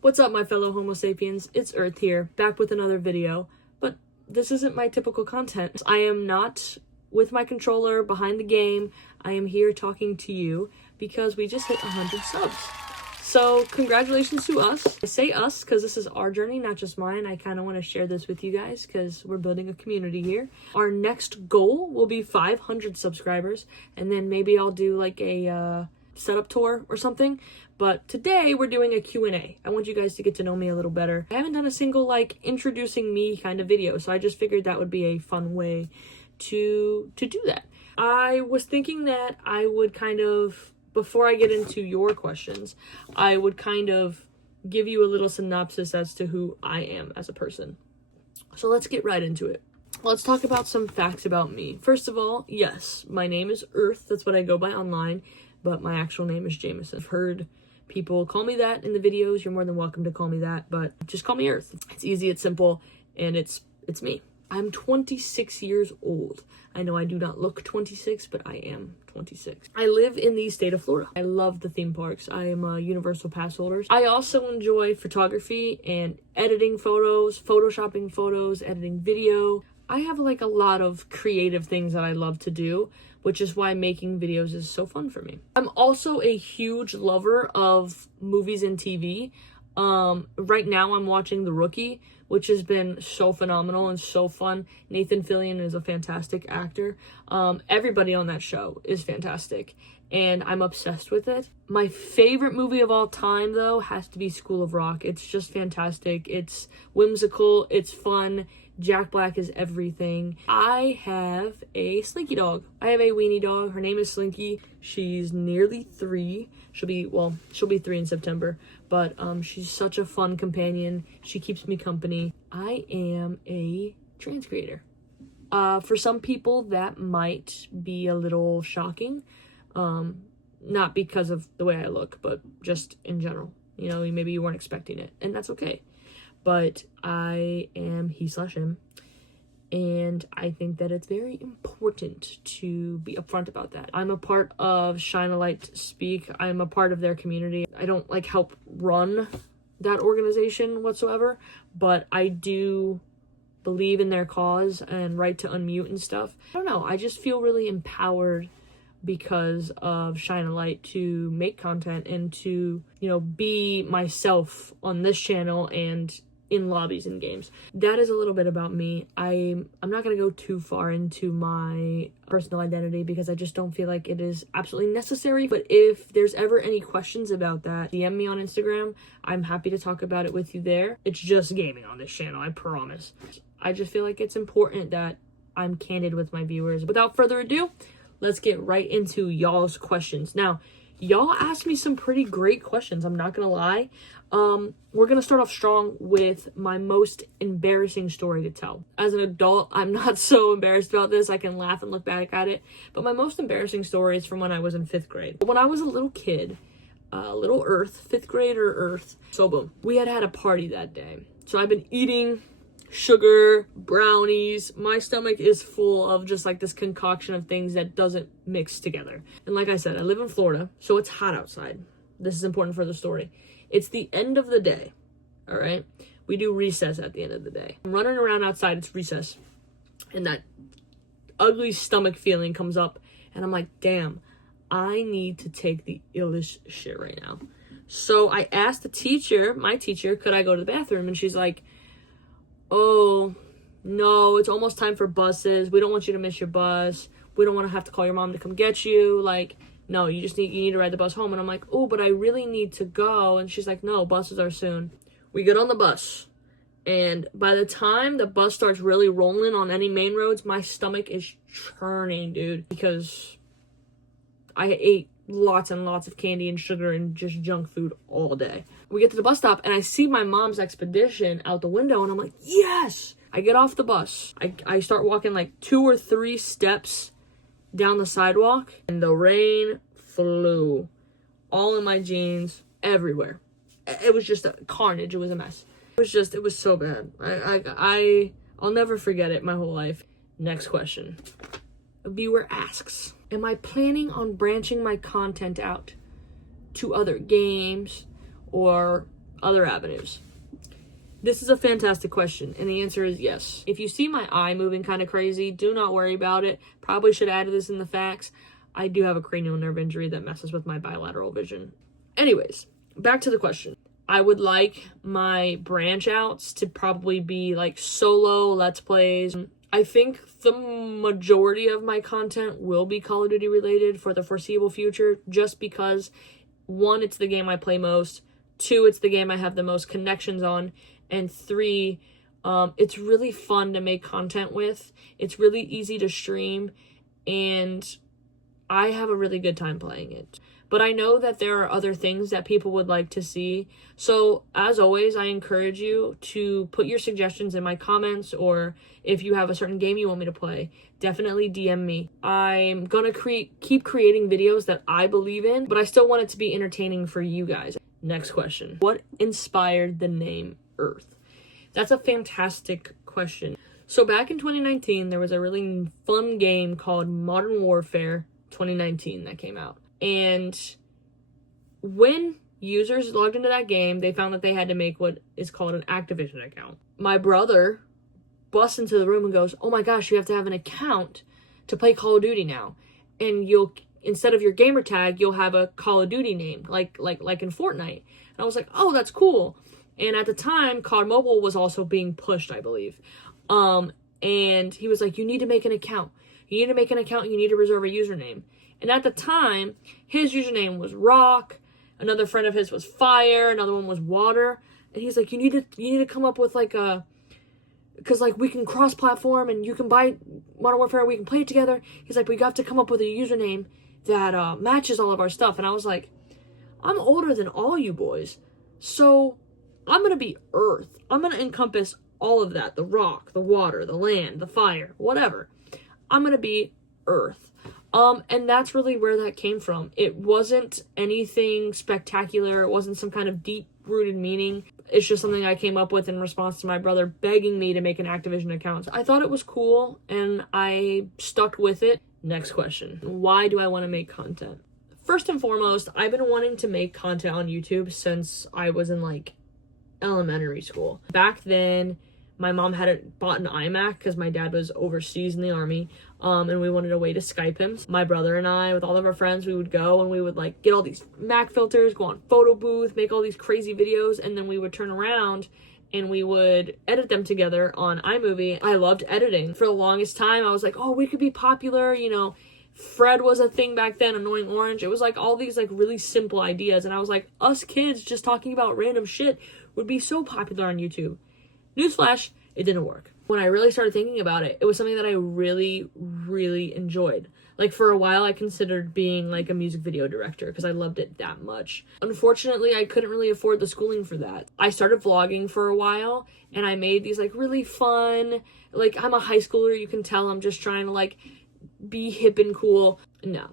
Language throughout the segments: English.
What's up, my fellow Homo sapiens? It's Earth here, back with another video, but this isn't my typical content. I am not with my controller behind the game. I am here talking to you because we just hit 100 subs. So congratulations to us. I say us because this is our journey, not just mine. I kind of want to share this with you guys because we're building a community here. Our next goal will be 500 subscribers, and then maybe I'll do like a setup tour or something. But today we're doing a Q&A. I want you guys to get to know me a little better. I haven't done a single like introducing me kind of video, so I just figured that would be a fun way to do that. I was thinking that I would kind of, before I get into your questions, I would kind of give you a little synopsis as to who I am as a person. So let's get right into it. Let's talk about some facts about me. First of all, yes, my name is Earth. That's what I go by online, but my actual name is Jameson. I've heard people call me that in the videos. You're more than welcome to call me that, but just call me Earth. It's easy, it's simple, and it's me. I'm 26 years old. I know I do not look 26, but I am 26. I live in the state of Florida. I love the theme parks. I am a Universal Pass holder. I also enjoy photography and editing photos, photoshopping photos, editing video. I have like a lot of creative things that I love to do, which is why making videos is so fun for me. I'm also a huge lover of movies and TV. Right now I'm watching The Rookie, which has been so phenomenal and so fun. Nathan Fillion is a fantastic actor. Everybody on that show is fantastic, and I'm obsessed with it. My favorite movie of all time, though, has to be School of Rock. It's just fantastic. It's whimsical. It's fun. Jack Black is everything. I have a Slinky dog. I have a weenie dog. Her name is Slinky. She's nearly 3. She'll be 3 in September. But she's such a fun companion. She keeps me company. I am a trans creator. For some people, that might be a little shocking. Not because of the way I look, but just in general. You know, maybe you weren't expecting it, and that's okay. But I am he/him, and I think that it's very important to be upfront about that. I'm a part of Shine a Light Speak. I'm a part of their community. I don't like help run that organization whatsoever, but I do believe in their cause and right to unmute and stuff. I don't know, I just feel really empowered because of Shine a Light to make content and to, you know, be myself on this channel and in lobbies and games. That is a little bit about me. I'm not gonna go too far into my personal identity because I just don't feel like it is absolutely necessary. But if there's ever any questions about that, DM me on Instagram. I'm happy to talk about it with you there. It's just gaming on this channel, I promise. I just feel like it's important that I'm candid with my viewers. Without further ado, let's get right into y'all's questions. Now, y'all asked me some pretty great questions, I'm not gonna lie. We're gonna start off strong with my most embarrassing story to tell. As an adult, I'm not so embarrassed about this. I can laugh and look back at it. But my most embarrassing story is from when I was in 5th grade. When I was a little kid, little Earth, 5th grader Earth, so boom, we had a party that day. So I've been eating sugar, brownies. My stomach is full of just like this concoction of things that doesn't mix together. And like I said, I live in Florida, so it's hot outside. This is important for the story. It's the end of the day, all right? We do recess at the end of the day. I'm running around outside, it's recess, and that ugly stomach feeling comes up, and I'm like, damn, I need to take the illest shit right now. So I asked the teacher, my teacher, could I go to the bathroom? And she's like, oh, no, it's almost time for buses. We don't want you to miss your bus. We don't want to have to call your mom to come get you. Like, no, you need to ride the bus home. And I'm like, oh, but I really need to go. And she's like, no, buses are soon. We get on the bus. And by the time the bus starts really rolling on any main roads, my stomach is churning, dude. Because I ate lots and lots of candy and sugar and just junk food all day. We get to the bus stop and I see my mom's Expedition out the window and I'm like, yes! I get off the bus. I start walking like 2 or 3 steps down the sidewalk and the rain flew all in my jeans, everywhere. It was just a carnage. It was a mess. It was so bad. I'll never forget it my whole life. Next question. A viewer asks, am I planning on branching my content out to other games or other avenues? This is a fantastic question, and the answer is yes. If you see my eye moving kind of crazy, do not worry about it. Probably should add this in the facts. I do have a cranial nerve injury that messes with my bilateral vision. Anyways, back to the question. I would like my branch outs to probably be like solo Let's Plays. I think the majority of my content will be Call of Duty related for the foreseeable future, just because, one, it's the game I play most, two, it's the game I have the most connections on, and three, it's really fun to make content with. It's really easy to stream, and I have a really good time playing it. But I know that there are other things that people would like to see. So, as always, I encourage you to put your suggestions in my comments, or if you have a certain game you want me to play, definitely DM me. I'm gonna keep creating videos that I believe in, but I still want it to be entertaining for you guys. Next question. What inspired the name Earth? That's a fantastic question. So back in 2019, there was a really fun game called Modern Warfare 2019 that came out. And when users logged into that game, they found that they had to make what is called an Activision account. My brother busts into the room and goes, "Oh my gosh, you have to have an account to play Call of Duty now. And you'll, instead of your gamer tag, you'll have a Call of Duty name, like in Fortnite." And I was like, "Oh, that's cool." And at the time, COD Mobile was also being pushed, I believe. And he was like, "You need to make an account. You need to make an account. You need to reserve a username." And at the time, his username was Rock. Another friend of his was Fire. Another one was Water. And he's like, you need to come up with like a, because like we can cross-platform and you can buy Modern Warfare. We can play it together. He's like, we got to come up with a username that matches all of our stuff. And I was like, I'm older than all you boys, so I'm gonna be Earth. I'm gonna encompass all of that: the rock, the water, the land, the fire, whatever. I'm gonna be Earth. And that's really where that came from. It wasn't anything spectacular. It wasn't some kind of deep-rooted meaning. It's just something I came up with in response to my brother begging me to make an Activision account. I thought it was cool, and I stuck with it. Next question. Why do I want to make content? First and foremost, I've been wanting to make content on YouTube since I was in, like, elementary school. Back then, my mom had bought an iMac because my dad was overseas in the army, and we wanted a way to Skype him. My brother and I, with all of our friends, we would go and we would like get all these Mac filters, go on photo booth, make all these crazy videos, and then we would turn around and we would edit them together on iMovie. I loved editing. For the longest time, I was like, oh, we could be popular, you know. Fred was a thing back then, Annoying Orange. It was like all these like really simple ideas, and I was like, us kids just talking about random shit would be so popular on YouTube. Newsflash, it didn't work. When I really started thinking about it, it was something that I really, really enjoyed. Like, for a while, I considered being, like, a music video director because I loved it that much. Unfortunately, I couldn't really afford the schooling for that. I started vlogging for a while, and I made these, like, really fun, like, I'm a high schooler, you can tell I'm just trying to, like, be hip and cool. No.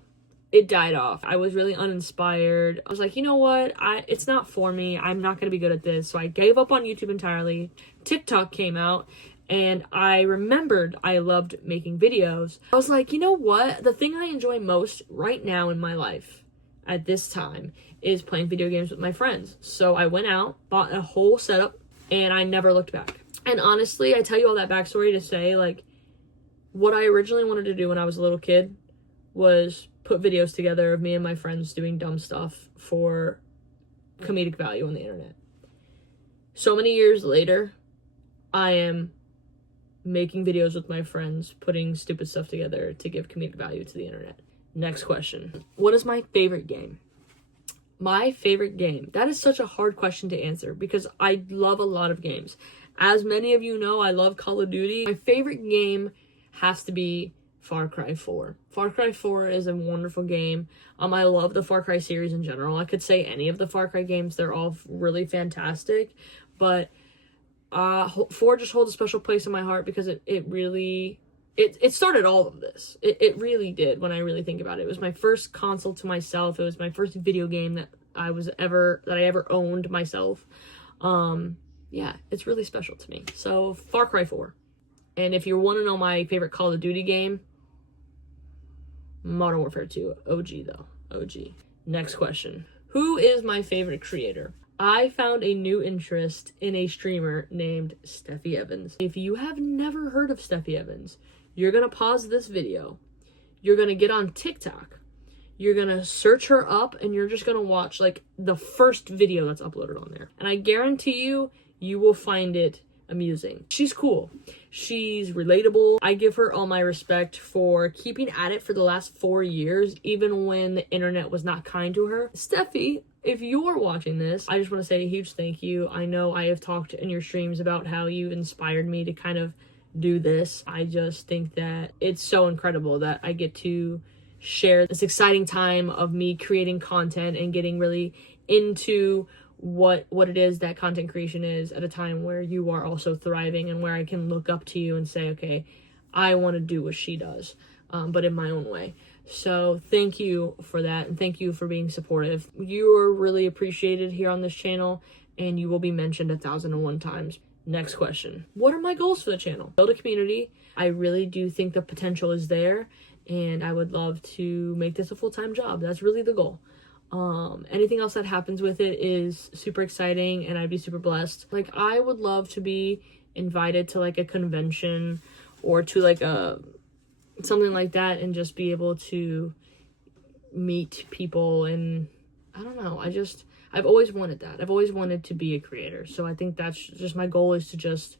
It died off. I was really uninspired. I was like, you know what? It's not for me. I'm not going to be good at this. So I gave up on YouTube entirely. TikTok came out, and I remembered I loved making videos. I was like, you know what? The thing I enjoy most right now in my life at this time is playing video games with my friends. So I went out, bought a whole setup, and I never looked back. And honestly, I tell you all that backstory to say, like, what I originally wanted to do when I was a little kid was put videos together of me and my friends doing dumb stuff for comedic value on the internet. So many years later, I am making videos with my friends, putting stupid stuff together to give comedic value to the internet. Next question. What is my favorite game? My favorite game. That is such a hard question to answer because I love a lot of games. As many of you know, I love Call of Duty. My favorite game has to be Far Cry 4. Far Cry 4 is a wonderful game. I love the Far Cry series in general. I could say any of the Far Cry games, they're all really fantastic. But 4 just holds a special place in my heart because it really started all of this. It really did when I really think about it. It was my first console to myself. It was my first video game that I ever owned myself. Yeah, it's really special to me. So Far Cry 4. And if you want to know my favorite Call of Duty game, Modern Warfare 2. OG, though. OG. Next question. Who is my favorite creator? I found a new interest in a streamer named Steffi Evans. If you have never heard of Steffi Evans, you're gonna pause this video. You're gonna get on TikTok. You're gonna search her up and you're just gonna watch like the first video that's uploaded on there. And I guarantee you, you will find it amusing. She's cool. She's relatable. I give her all my respect for keeping at it for the last 4 years, even when the internet was not kind to her. Steffi, if you're watching this, I just want to say a huge thank you. I know I have talked in your streams about how you inspired me to kind of do this. I just think that it's so incredible that I get to share this exciting time of me creating content and getting really into what it is that content creation is at a time where you are also thriving and where I can look up to you and say, okay, I want to do what she does, but in my own way. So thank you for that, and thank you for being supportive. You are really appreciated here on this channel, and you will be mentioned 1,001 times. Next question. What are my goals for the channel? Build a community. I really do think the potential is there, and I would love to make this a full-time job. That's really the goal. Anything else that happens with it is super exciting, and I'd be super blessed. Like, I would love to be invited to like a convention or to like something like that, and just be able to meet people. And I don't know, I've always wanted that. I've always wanted to be a creator. So I think that's just my goal, is to just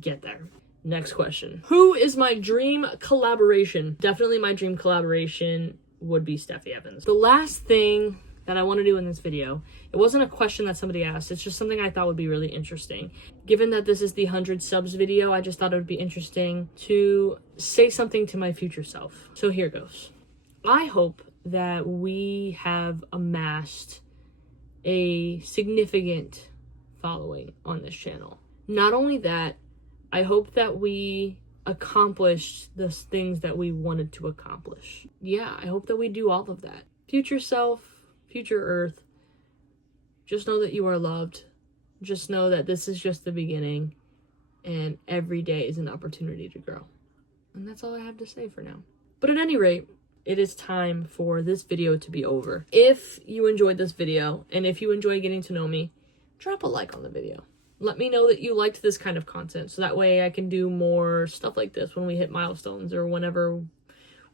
get there. Next question. Who is my dream collaboration? Definitely my dream collaboration would be Steffi Evans. The last thing that I want to do in this video, it wasn't a question that somebody asked, it's just something I thought would be really interesting. Given that this is the 100 subs video, I just thought it would be interesting to say something to my future self. So here goes. I hope that we have amassed a significant following on this channel. Not only that, I hope that we accomplished the things that we wanted to accomplish. Yeah, I hope that we do all of that. Future self, future Earth, just know that you are loved. Just know that this is just the beginning, and every day is an opportunity to grow. And that's all I have to say for now. But at any rate, it is time for this video to be over. If you enjoyed this video, and if you enjoy getting to know me, drop a like on the video. Let me know that you liked this kind of content, so that way I can do more stuff like this when we hit milestones, or whenever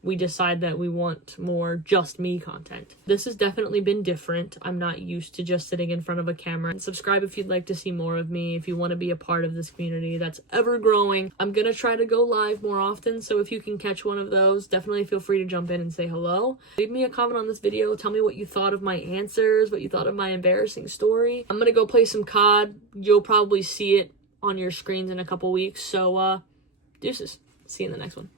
we decide that we want more just me content. This has definitely been different. I'm not used to just sitting in front of a camera. And subscribe if you'd like to see more of me, if you want to be a part of this community that's ever growing. I'm gonna try to go live more often, so if you can catch one of those, definitely feel free to jump in and say hello. Leave me a comment on this video. Tell me what you thought of my answers, what you thought of my embarrassing story. I'm gonna go play some COD. You'll probably see it on your screens in a couple weeks, so deuces. See you in the next one.